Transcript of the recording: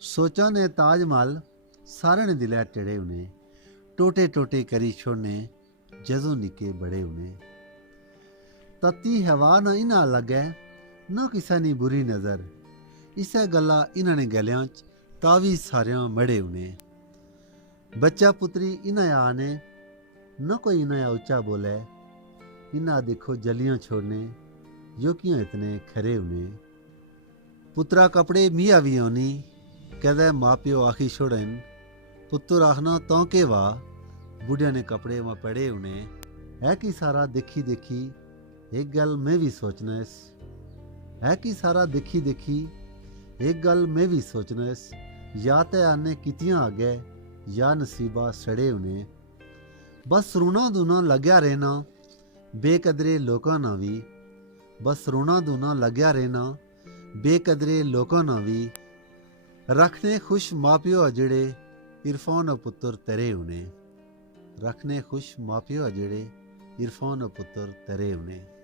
सोचा ने ताजमहल सारे ने दिलै टेढ़े उन्हें टोटे टोटे करी छोड़ने जदों निके बड़े उन्हें तत्ती हवा न इना लगे न किसा नी बुरी नजर इसे गल्ला इन्होंने गलियां च तावी सारियां मड़े उन्हें बच्चा पुत्री इन्हें आने न कोई इन्हें ऊंचा बोले इन्हें देखो जलियां छोड़ने जो क्यों इतने खरे उन्हें पुत्रा कपड़े मिया भी होनी कहदे माँ प्यो आखी छोड़न पुत्र आखना तो के वाह बुढ़िया ने कपड़े में पड़े उन्हें है कि सारा देखी देखी एक गल मैं भी सोचना इस है कि सारा देखी देखी एक गल मैं भी सोचना इस या ते आने कितियां आगे या नसीबा सड़े उन्हें बस रोना दूना लग्या रहना बेकदरे लोकां ना भी बस रोना दूना लग्या रहना बेकदरे लोकां ना भी रखने खुश माँ प्यो अजड़े इरफान पुत्र तेरे उन्हें रखने खुश माँ प्यो अजड़े इरफान पुत्र तेरे उन्हें।